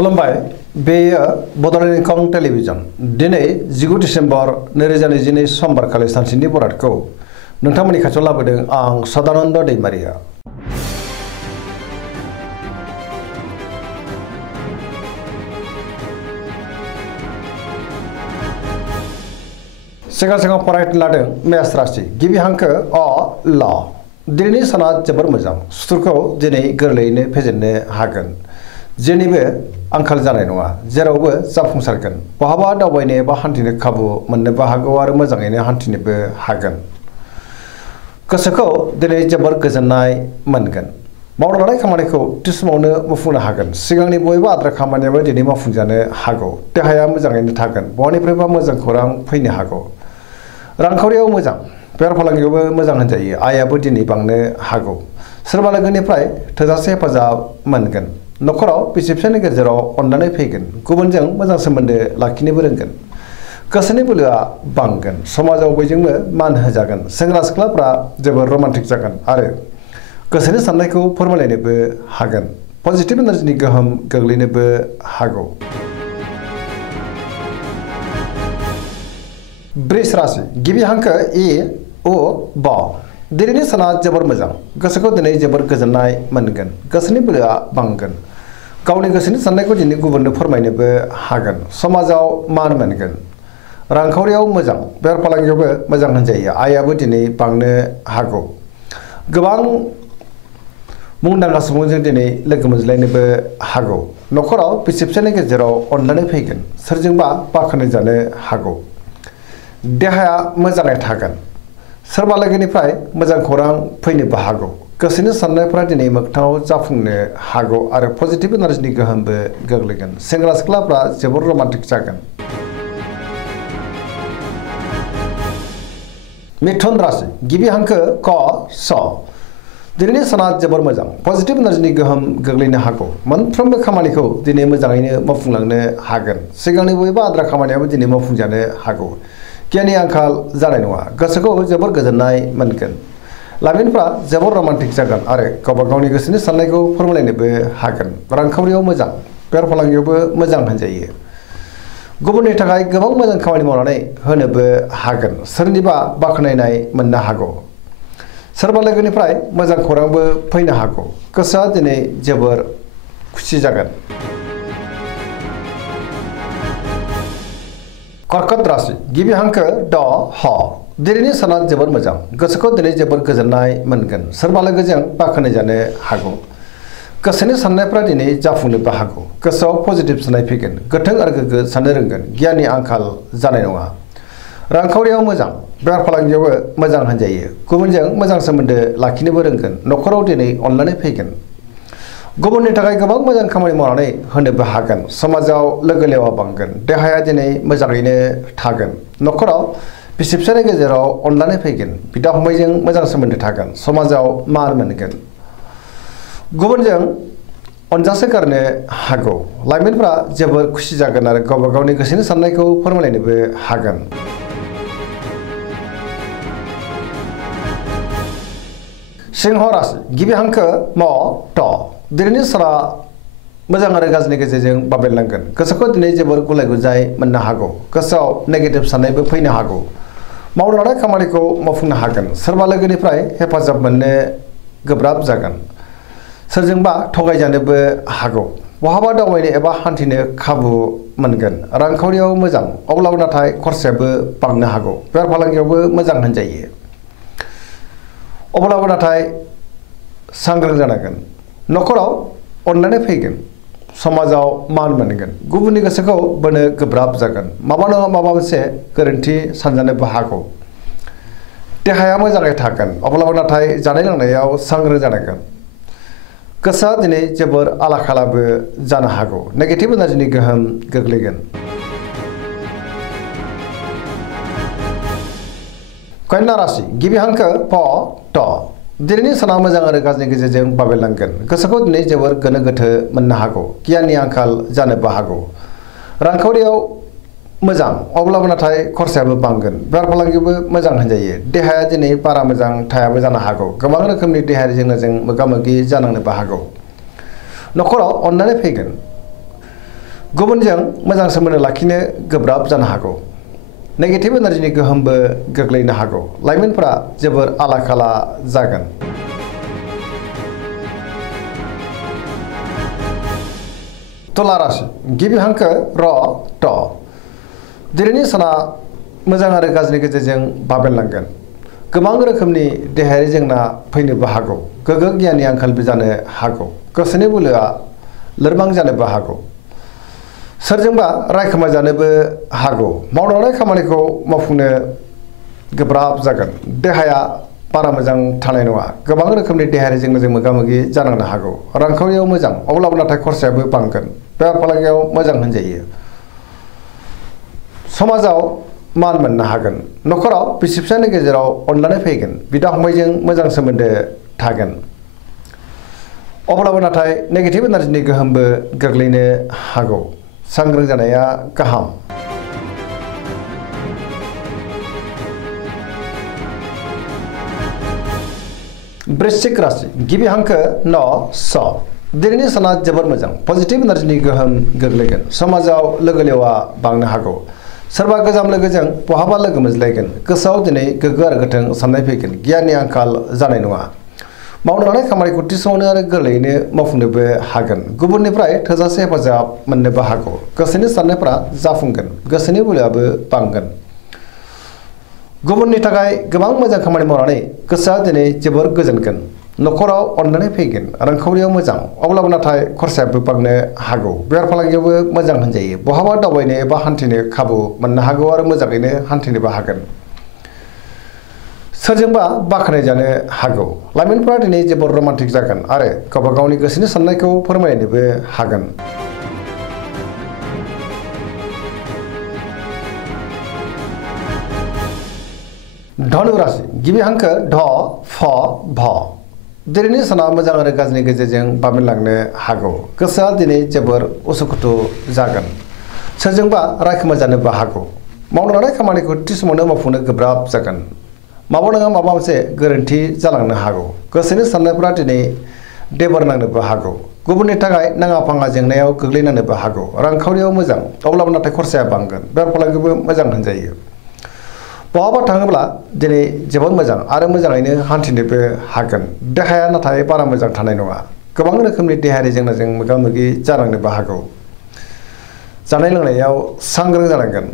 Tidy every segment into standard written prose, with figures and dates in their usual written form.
खुलुमबाय बेयो बड'लेण्ड इंखं टेलिभिजन दिनै 19 डिसेम्बर 2022 समबारखालि सानसेनि बरादखौ नोंथांमोननि खाथियाव लाबोदों आं सदानन्द दैमारिया। सिगां फरायनो लादों मेष राशि गिबि हांखो अ ल दिनैनि साना जोबोर मोजां सुथुरखौ दिनै गोरलैयैनो फेजेननो हागोन जेनिबो आंखाल जानाय नङा जेरावबो जाफुंसारगोन बहाबा दावबायनो एबा हान्थिनो खाबु मोननोबो हागौ आरो मोजाङैनो हान्थिनोबो हागोन गोसोखौ दिनै जोबोर गोजोननाय मोनगोन मावनो लानाय खामानिखौ थि समावनो मावफुंनो हागोन सिगांनि बयबो आद्रा खामानियाबो दिनै मावफुंजानो हागौ देहाया मोजाङैनो थागोन बहानिफ्रायबा मोजां खौरां फैनो हागौ रांखावरियाव मोजां बेफार फालांगियावबो मोजां होनजायो आयाबो दिनै बांनो हागौ सोरबा लोगोनिफ्राय थोजासे हेफाजाब मोनगोन नखराव बिसि फिसायनि गेजेराव अननानै फैगोन गुबुनजों मोजां सोमोन्दो लाखिनोबो रोंगोन गोसोनि बोलोआ बांगोन समाजाव बयजोंबो मान होजागोन सेंग्रा सिख्लाफ्रा जोबोर रमान्टिक जागोन आरो गोसोनि साननायखौ फोरमायलायनोबो हागोन पजिटिभ एनार्जिनि गोहोम गोग्लैनोबो हागौ। वृष राशि गिबि हांखो इ उ ब दिनैनि साना जोबोर मोजां गोसोखौ दिनै जोबोर गोजोननाय मोनगोन गोसोनि बोलोआ बांगोन गावनि गोसोनि साननायखौ दिनै गुबुननो फोरमायनोबो हागोन समाजाव मान मोनगोन रांखावरियाव मोजां बेफार फालांगियावबो मोजां होनजायो आयाबो दिनै बांनो हागौ गोबां मुंदांखा सुबुंजों दिनै लोगो मोनज्लायनोबो हागौ नखराव बिसि फिसायनि गेजेराव अनलायनाय फैगोन सोरजोंबा बाख्नाय जानो हागौ देहाया मोजाङै थागोन सोरबा लोगोनिफ्राय मोजां खौरां फैनोबो हागौ गोसोनि साननायफ्रा दिनै मोगथाङाव जाफुंनो हागौ आरो पजिटिभ एनार्जिनि गोहोमबो गोग्लैगोन सेंग्रा सिख्लाफ्रा जोबोर रमान्टिक जागोन। मिथुन राशि गिबि हांखो क स दिनैनि साना जोबोर मोजां पजिटिभ एनार्जिनि गोहोम गोग्लैनो हागौ मोनफ्रोमबो खामानिखौ दिनै मोजाङैनो मावफुंलांनो हागोन सिगांनि बयबो आद्रा खामानियाबो दिनै मावफुंजानो हागौ गियाननि आंखाल जानाय नङा गोसोखौ जोबोर गोजोननाय मोनगोन लाइमोनफ्रा जोबोर रमान्टिक जागोन आरो गावबा गावनि गोसोनि साननायखौ फोरमायलायनोबो हागोन रांखावरियाव मोजां बेफार फालांगियावबो मोजां होनजायो गुबुननि थाखाय गोबां मोजां खामानि मावनानै होनोबो हागोन सोरनिबा बाख्नायनाय मोननो हागौ सोरबा लोगोनिफ्राय मोजां खौरांबो फैनो हागौ गोसोआ दिनै जोबोर खुसि जागोन। कर्कट राशि गिबि हांखो ड ह दिनैनि साना जोबोर मोजां गोसोखौ दिनै जोबोर गोजोननाय मोनगोन सोरबा लोगोजों बाख्नाय जानो हागौ गोसोनि साननायफ्रा दिनै जाफुंनोबो हागौ गोसोआव पजिटिभ साननाय फैगोन गोथों आरो गोग्गो साननो रोंगोन गियाननि आंखाल जानाय नङा रांखावरियाव मोजां बेफार फालांगियावबो मोजां होनजायो गुबुनजों मोजां सोमोन्दो लाखिनोबो रोंगोन नखराव दिनै अननानै फैगोन गुबुननि थाखाय गोबां मोजां खामानि मावनानै होनोबो हागोन समाजाव लोगो लेवा बांगोन देहाया दिनै मोजाङैनो थागोन नखराव बिसि फिसायनि गेजेराव अननानै फैगोन बिदा फंबायजों मोजां सोमोन्दो थागोन समाजाव मान मोनगोन गुबुनजों अनजासे गारनो हागौ लाइमोनफ्रा जोबोर खुसि जागोन आरो गावबा गावनि गोसोनि साननायखौ फोरमायलायनोबो हागोन। सिंह राशि गिबि हांखो म ट दिनैनि साना मोजां आरो गाज्रिनि गेजेरजों बाबेरलांगोन गोसोखौ दिनै जोबोर गुलाय गुजाय मोननो हागौ गोसोआव नेगेटिभ साननायबो फैनो हागौ मावनो लानाय खामानिखौ मावफुंनो हागोन सोरबा लोगोनिफ्राय हेफाजाब मोननो गोब्राब जागोन सोरजोंबा थगायजानोबो हागौ बहाबा दावबायनो एबा हान्थिनो खाबु मोनगोन रांखावरियाव मोजां अब्लाबो नाथाय खरसायाबो बांनो हागौ बेफार फालांगियावबो मोजां होनजायो अब्लाबो नाथाय सांग्रां जानांगोन नखराव अननानै फैगोन समाजाव मान मोनगोन गुबुननि गोसोखौ बोनो गोब्राब जागोन माबा नङा माबा मोनसे गोरोन्थि सानजानोबो हागौ देहाया मोजाङै थागोन अब्लाबो नाथाय जानाय लोंनायाव सांग्रां जानांगोन गोसोआ दिनै जोबोर आला खालाबो जानो हागौ नेगेटिभ एनार्जिनि गोहोम गोग्लैगोन। कन्या राशि गिबि हांखो प ट दिनैनि साना मोजां आरो गाज्रिनि गेजेरजों बाबेरलांगोन गोसोखौ दिनै जोबोर गोनो गोथो मोननो हागौ गियाननि आंखाल जानोबो हागौ रांखावरियाव मोजां अब्लाबो नाथाय खरसायाबो बांगोन बेफार फालांगियावबो मोजां होनजायो देहाया दिनै बारा मोजां थायाबो जानो हागौ गोबां रोखोमनि देहायारि जेंनाजों मोगा मोगि जानांनोबो हागौ नखराव अननानै फैगोन गुबुनजों मोजां सोमोन्दो लाखिनो गोब्राब जानो हागौ। नेगेटिभ एनार्जिनि गोहोमबो गोग्लैनो हागौ। लाइमोनफोरा जोबोर आला-खाला जागोन। तुला राशि गिबि हांखो र ट दिनैनि साना मोजां आरो गाज्रिनि गेजेरजों बाबेनलांगोन। गोबां रोखोमनि देहायारि जेंना फैनोबो हागौ। गोगो गियाननि आंखालबो जानो हागौ। गोसोनि बोलोआ लोरबां जानोबो हागौ। सोरजोंबा रायखोमाजानोबो हागौ। मावनो लानाय खामानिखौ मावफुंनो गोब्राब जागोन। देहाया बारा मोजां थानाय नङा। गोबां रोखोमनि देहायारि जेंनाजों मोगा-मोगि जानांनो हागौ। रांखावरियाव मोजां, अब्लाबो नाथाय खरसायाबो बांगोन। बेफार फालांगियाव मोजां होनजायो। समाजाव मान मोननो हागोन। नखराव बिसि-फिसायनि गेजेराव अनलायनाय फैगोन। बिदा-फंबायजों मोजां सोमोन्दो थागोन। अब्लाबो नाथाय नेगेटिभ एनार्जिनि गोहोमबो गोग्लैनो हागौ। सांग्रां जानाया गाहाम। वृश्चिक राशि गिबि हांखो न स दिनैनि साना जोबोर मोजां। पजिटिभ एनार्जिनि गोहोम गोग्लैगोन। समाजाव लोगो लेवा बांनो हागौ। सोरबा गोजाम लोगोजों बहाबा लोगो मोनज्लायगोन। गोसोआव दिनै गोग्गो आरो गोथों साननाय फैगोन। गियाननि आंखाल जानाय नङा। मावनो लानाय खामानिखौ थि समावनो आरो गोरलैयैनो मावफुंनोबो हागोन। गुबुननिफ्राय थोजासे हेफाजाब मोननोबो हागौ। गोसोनि साननायफोरा जाफुंगोन। गोसोनि बोलोआबो बांगोन। गुबुननि थाखाय गोबां मोजां खामानि मावनानै गोसोआ दिनै जोबोर गोजोनगोन। नखराव अनलायनाय फैगोन। रांखावरियाव मोजां, अब्लाबो नाथाय खरसायाबो बांनो हागौ। बेफार फालांगियावबो मोजां होनजायो। बहाबा दावबायनो एबा हान्थिनो खाबु मोननो हागौ आरो मोजाङैनो हान्थिनोबो हागोन। सोरजोंबा बाख्नायजानो हागौ। लाइमोनफोरा दिनै जोबोर रमान्टिक जागोन आरो गावबा गावनि गोसोनि साननायखौ फोरमायनोबो हागोन। धनु राशि गिबि हांखो ढ फ भ दिनैनि साना मोजां आरो गाज्रिनि गेजेरजों बाबेनलांनो हागौ। गोसोआ दिनै जोबोर उसुखुथु जागोन। सोरजोंबा रायखोमाजानोबो हागौ। मावनो लानाय खामानिखौ थि समावनो मावफुंनो गोब्राब जागोन। माबा नङा माबा मोनसे गोरोन्थि जालांनो हागौ। गोसोनि साननायफोरा दिनै देबर नांनोबो हागौ। गुबुननि थाखाय नाङा-फाङा जेंनायाव गोग्लैनांनोबो हागौ। रांखावरियाव मोजां, अब्लाबो नाथाय खरसाया बांगोन। बेफार फालांगियावबो मोजां होनजायो। बहाबा थाङोब्ला दिनै जोबोद मोजां आरो मोजाङैनो हान्थिनोबो हागोन। देहाया नाथाय बारा मोजां थानाय नङा। गोबां रोखोमनि देहायारि जेंनाजों मोगा-मोगि जानांनोबो हागौ। जानाय लोंनायाव सांग्रां जानांगोन।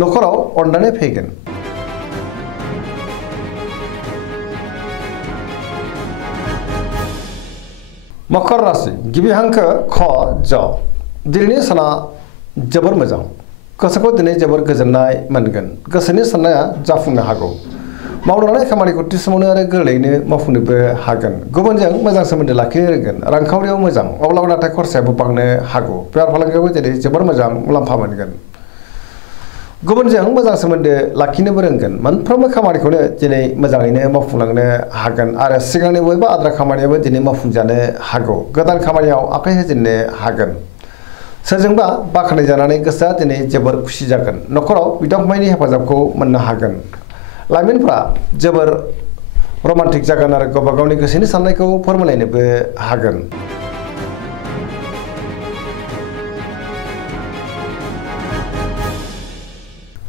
नखराव अनलायनाय फैगोन। मकर राशि गिबि हांखो ख ज दिनैनि साना जोबोर मोजां। गोसोखौ दिनै जोबोर गोजोननाय मोनगोन। गोसोनि साननाया जाफुंनो हागौ। मावनो लानाय खामानिखौ थि समावनो आरो गोरलैयैनो मावफुंनोबो हागोन। गुबुनजों मोजां सोमोन्दो लाखिनो रोंगोन। रांखावरियाव मोजां, अब्लाबो नाथाय खरसायाबो बांनो हागौ। बेफार फालांगियावबो दिनै जोबोर मोजां मुलाम्फा मोनगोन। गुबुनजों मोजां सोमोन्दो लाखिनोबो रोंगोन। मोनफ्रोमबो खामानिखौनो दिनै मोजाङैनो मावफुंलांनो हागोन आरो सिगांनि बबेबा आद्रा खामानियाबो दिनै मावफुंजानो हागौ। गोदान खामानियाव आखाइ होजेननो हागोन। सोरजोंबा बाख्नायजानानै गोसोआ दिनै जोबोर खुसि जागोन। नखराव बिदा-फंबायनि हेफाजाबखौ मोननो हागोन। लाइमोनफ्रा जोबोर रमान्टिक जागोन आरो गावबा गावनि गोसोनि साननायखौ फोरमायलायनोबो हागोन।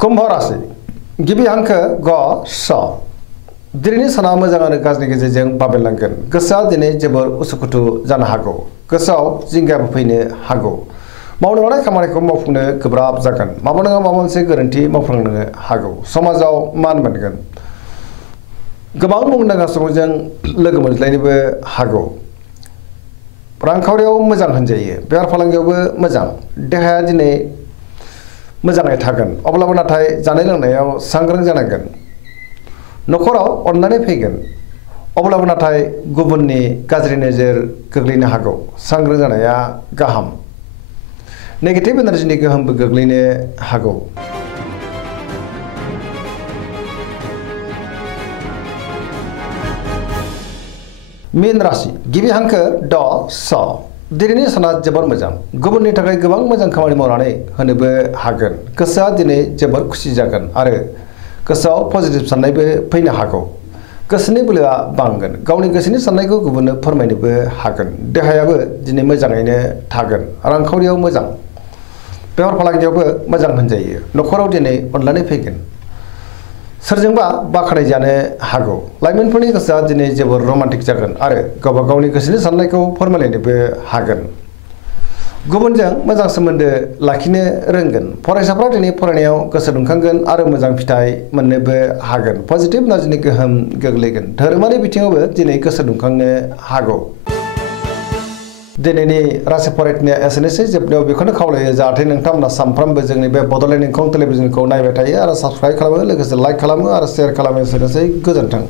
कुम्भ राशि गिबि हांखो ग स दिनैनि साना मोजां आरो गाज्रिनि गेजेरजों बाबेनलांगोन। गोसोआ दिनै जोबोर उसुखुथु जानो हागौ। गोसोआव जिंगाबो फैनो हागौ। मावनो लानाय खामानिखौ मावफुंनो गोब्राब जागोन। माबा नङा माबा मोनसे गोरोन्थि मावफ्लांनो हागौ। समाजाव मान मोनगोन। गोबां मुंदांखा सुबुंजों लोगो मोनज्लायनोबो हागौ। रांखावरियाव मोजां होनजायो। बेफार फालांगियावबो मोजां। देहाया दिनै मोजाङै थागोन, अब्लाबो नाथाय जानाय लोंनायाव सांग्रां जानांगोन। नखराव अनलायनाय फैगोन, अब्लाबो नाथाय गुबुननि गाज्रि नोजोर गोग्लैनो हागौ। सांग्रां जानाया गाहाम। नेगेटिभ एनार्जिनि गोहोमबो गोग्लैनो हागौ। मीन राशि गिबि हांखो ड स दिनैनि साना जोबोर मोजां। गुबुननि थाखाय गोबां मोजां खामानि मावनानै होनोबो हागोन। गोसोआ दिनै जोबोर खुसि जागोन आरो गोसोआव पजिटिभ साननायबो फैनो हागौ। गोसोनि बोलोआ बांगोन। गावनि गोसोनि साननायखौ गुबुननो फोरमायनोबो हागोन। देहायाबो दिनै मोजाङैनो थागोन। रांखावरियाव मोजां। बेफार फालांगियावबो मोजां होनजायो न'खराव दिनै अनलायनाय फैगोन सोरजोंबा बाख्नाय जानो हागौ लाइमोनफोरनि गोसोआ दिनै जोबोर रमान्टिक जागोन आरो गावबा गावनि गोसोनि साननायखौ फोरमायलायनोबो हागोन गुबुनजों मोजां सोमोन्दो लाखिनो रोंगोन फरायसाफ्रा दिनै फरायनायाव गोसो दुंखांगोन आरो मोजां फिथाइ मोननोबो हागोन पजिटिभ एनार्जिनि गोहोम गोग्लैगोन धोरोमारि बिथिङावबो दिनै गोसो दुंखांनो हागौ दिनैनि राशि फरायनाया एसेनोसै जोबनायाव बेखौनो खावलायो जाहाथे नोंथांमोना सानफ्रोमबो जोंनि बे बड'लेण्ड इंखं टेलिभिजनखौ नायबाय थायो आरो साबस्क्राइब खालामो लोगोसे लाइक खालामो आरो शेयार खालामो एसेनोसै गोजोन्थों